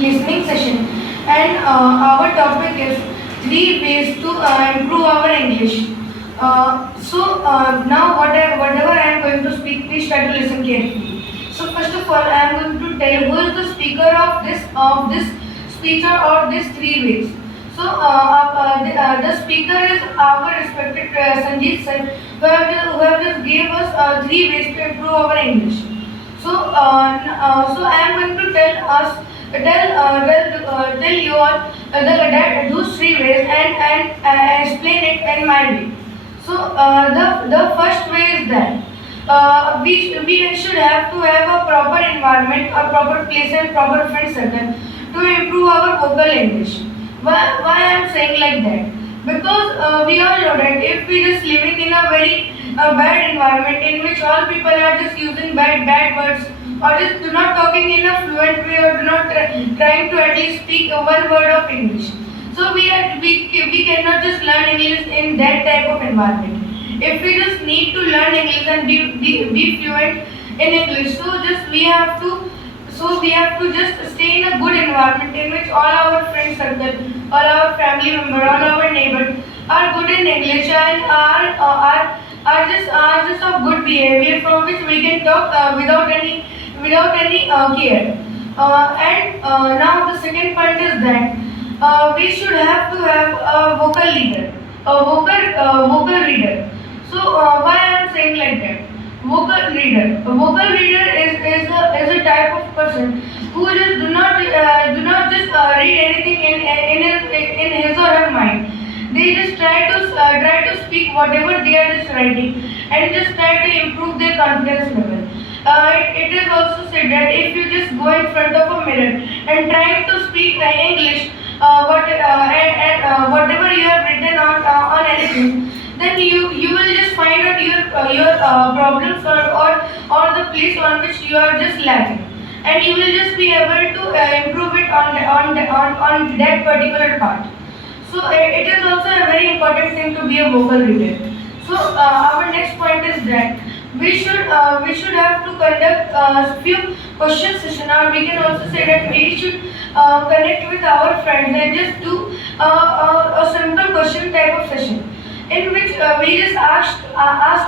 listening session, and our topic is three ways to improve our English. Now whatever I am going to speak, please try to listen carefully. So first of all, I am going to tell who is the speaker of this speaker or these three ways. The speaker is our respected Sanjeev sir, who have just gave us three ways to improve our English. So I am going to tell you all those three ways and explain it in my way. The first way is that we should have to have a proper environment, a proper place, and proper friend circle to improve our vocal English. Why I am saying like that? Because we all know that if we just living in a very bad environment in which all people are just using bad words or just do not talking in a fluent way or do not trying to at least speak one word of English. So we cannot just learn English in that type of environment. If we just need to learn English and be fluent in English, we have to just stay in a good environment in which all our friend circle, all our family member, all our neighbors are good in English and are just of good behavior from which we can talk without any care. Now the second point is that we should have to have a vocal leader, vocal reader. Why I am saying like that? Vocal reader. A vocal reader is a type of person who just do not just read anything in his or her mind. They just try to speak whatever they are just writing and just try to improve their confidence level. It is also said that if you just go in front of a mirror and trying to speak English, whatever you have written on anything, then you will just find out your problems or the place on which you are just lacking, and you will just be able to improve it on that particular part. So it is also a very important thing to be a vocal reader. Our next point is that we should have to conduct a few question session, or we can also say that we should connect with our friends and just do a simple question type of session in which we just ask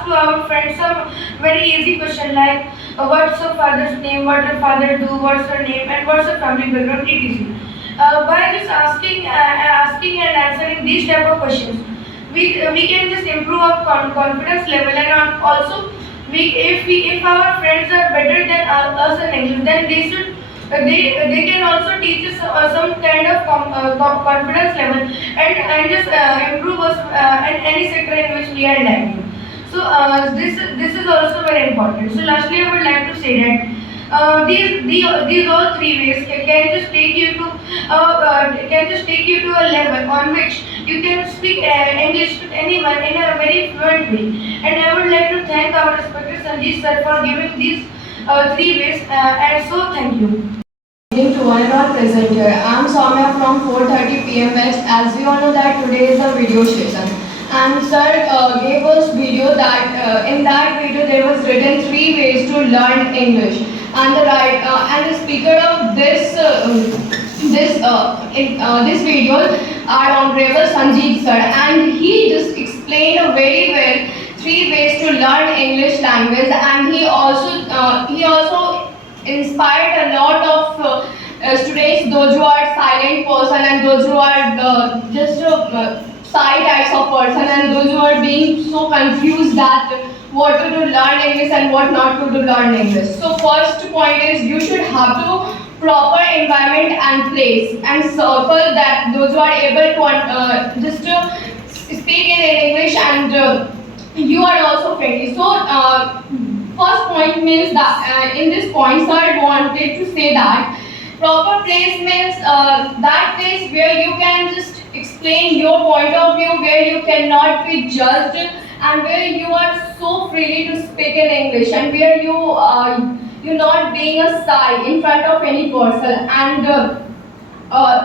to our friends some very easy question like what's your father's name, what your father do, what's her name, and what's her family background, etc. By just asking and answering these type of questions, we can just improve our confidence level, and also if our friends are better than us in English, then they can also teach us some kind of confidence level and just improve us in any sector in which we are lacking. This is also very important. So lastly, I would like to say that these all three ways can just take you to a level on which you can speak English to anyone in a very fluent way. And I would like to thank our respected Sanjeev sir for giving these three ways. And so thank you. Evening to one and all present here. I am Soumya from 4:30 p.m. West. As we all know that today is a video session, and sir gave us video that in that video there was written three ways to learn English, and the speaker of this video are Honorable Sanjeev sir, and he just explained very well three ways to learn English language, and he also inspired a lot of students, those who are silent person and those who are just shy types of person, and those who are being so confused that what to do learn English and what not to do learn English. So first point is you should have to proper environment and place and circle that those who are able to just speak in English and you are also friendly. First point means that in this point, sir wanted to say that proper place means that place where you can just explain your point of view, where you cannot be judged, and where you are so freely to speak in English, and where you're not being a shy in front of any person. And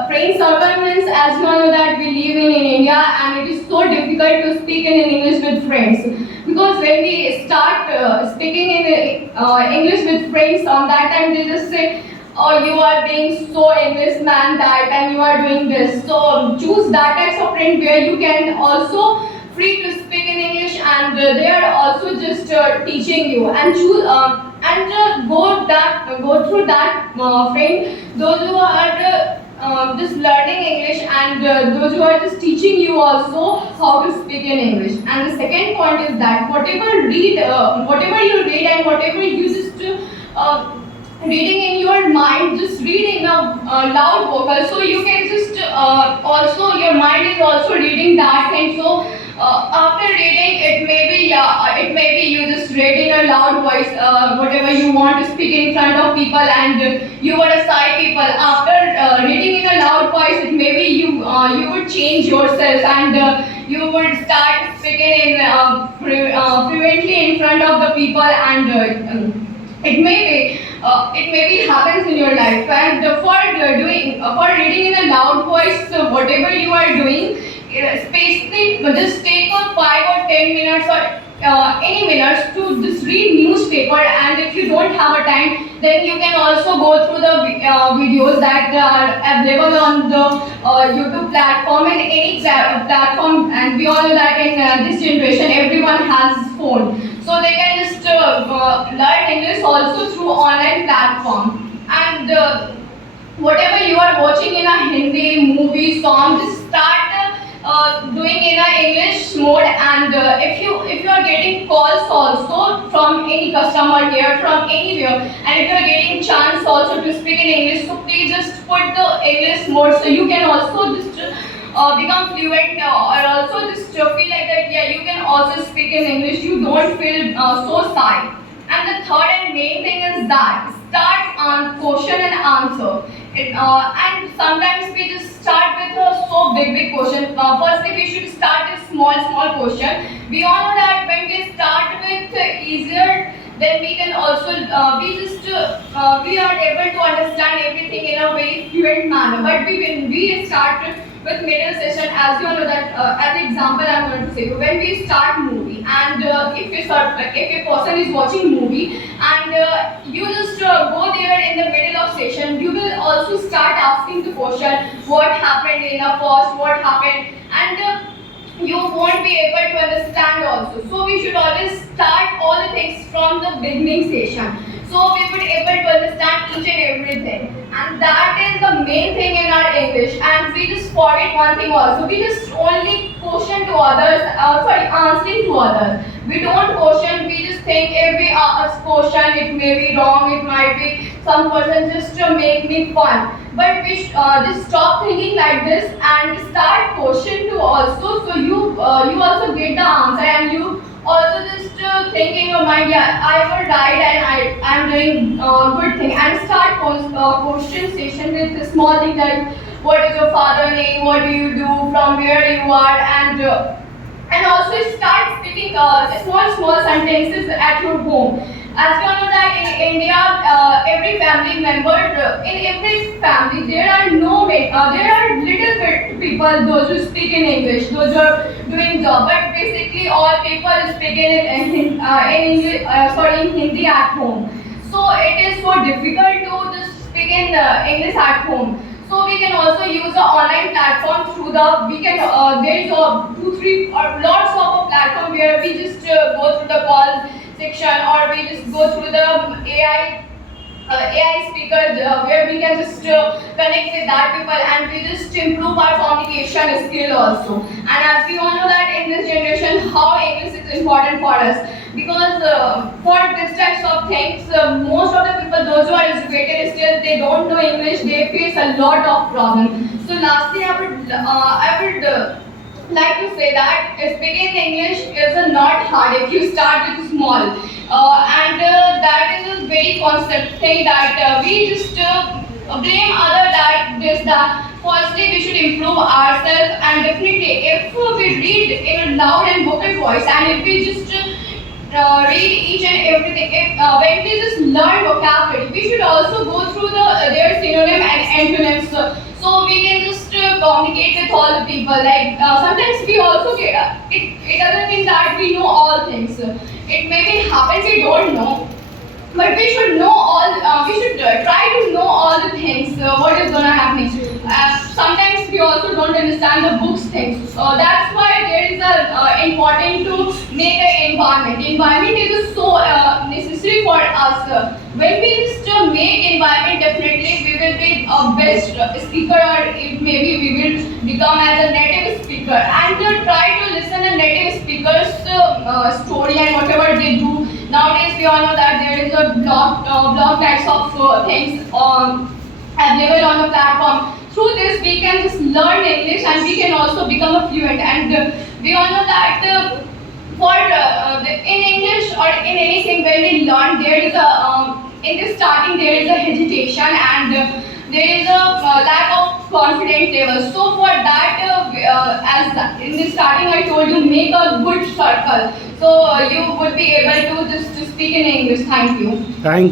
friend circle means, as you all know that we live in India, and it is so difficult to speak in English with friends, because when we start speaking in English with friends, on that time they just say or you are being so English man that and you are doing this. So choose that types of friend where you can also free to speak in English and they are also just teaching you and choose go through that friend those who are just learning English and those who are just teaching you also how to speak in English. And the second point is that whatever you read and whatever you just reading in your mind, just read in a loud vocal, so you can just also your mind is also reading that thing. So after reading, it may be you just read in a loud voice whatever you want to speak in front of people, and you are a shy people. After reading in a loud voice, it may be you would change yourself and you would start speaking in fluently in front of the people, and it may be happens in your life. And for reading in a loud voice, whatever you are doing, especially just take a 5 or 10 minutes or any minutes to just read newspaper. And if you don't have a time, then you can also go through the videos that are available on the YouTube platform and any platform. And we all know that in this generation everyone has phone, so they can just learn English also through online platform. And whatever you are watching in a Hindi movie song, just start doing in a English mode. And if you are getting calls also from any customer here from anywhere, and if you are getting chance also to speak in English, so please just put the English mode, so you can also just become fluent or also just feel like that, yeah, you can also speak in English, you don't feel so shy. And the third and main thing is that start on question and answer. And sometimes we just start with a so big question. Firstly, we should start with small question. We all know that when we start with easier, then we can also we are able to understand everything in a very fluent manner. But when we start with middle session, as you all know that as an example I'm going to say, when we start movie, and if a person is watching movie and you just go there in the middle of session, you will also start asking the question what happened in the past, what happened, and you won't be able to understand also. So we should always start all the things from the beginning session, so we would able to understand each and everything. And that is the main thing in our English. And we just forget one thing also, we just only question to others, answering to others. We don't question, we just think if we ask question, it may be wrong, it might be some person just to make me fun. But we just stop thinking like this and start question to also, so you also get the answer, and you also just think in your mind, yeah, I will write and I am doing good thing. And start question session with the small thing like what is your father name, what do you do, from where you are, and also start speaking small sentences at your home. As you all know that in India, every family member, in every family, there are little bit people, those who speak in English, those who are doing job, but basically all people speak in Hindi at home. So it is so difficult to just speak in English at home. So we can also use the online platform through there is a 2-3 or lots of a platform where we just go through the call section, or we just go through the AI speaker where we can just connect with that people, and we just improve our communication skill also. And as we all know that in this generation how English is important for us, because for this types of things most of the people, those who are educated, still they don't know English, they face a lot of problems. So lastly, I would like to say that speaking English is not hard if you start with small, and that is a very concept thing that we just blame other that firstly we should improve ourselves. And definitely if we read in a loud and vocal voice, and if we just read each and everything, when we just learn vocabulary, we should also go through their synonym and antonyms, so we can just communicate with all the people. Like sometimes we also get it doesn't mean that we know all things. It maybe happens we don't know, but we should know all try to know all the things, what is gonna happen. Sometimes we also don't understand the books things. That's why there is a important to make an environment. Environment is so necessary for us. When we just make environment, definitely we will be a best speaker, or it maybe we will become as a native speaker. And try to listen a native speaker's story and whatever they do. Nowadays we all know that there is a blog types of things available on the platform. Through this we can just learn English, and we can also become a fluent. And we all know that in English or in anything when we learn, there is a in the starting there is a hesitation, and there is a lack of confidence level. So for that, as in the starting I told you, make a good circle, so you would be able to just speak in English. Thank you. Thank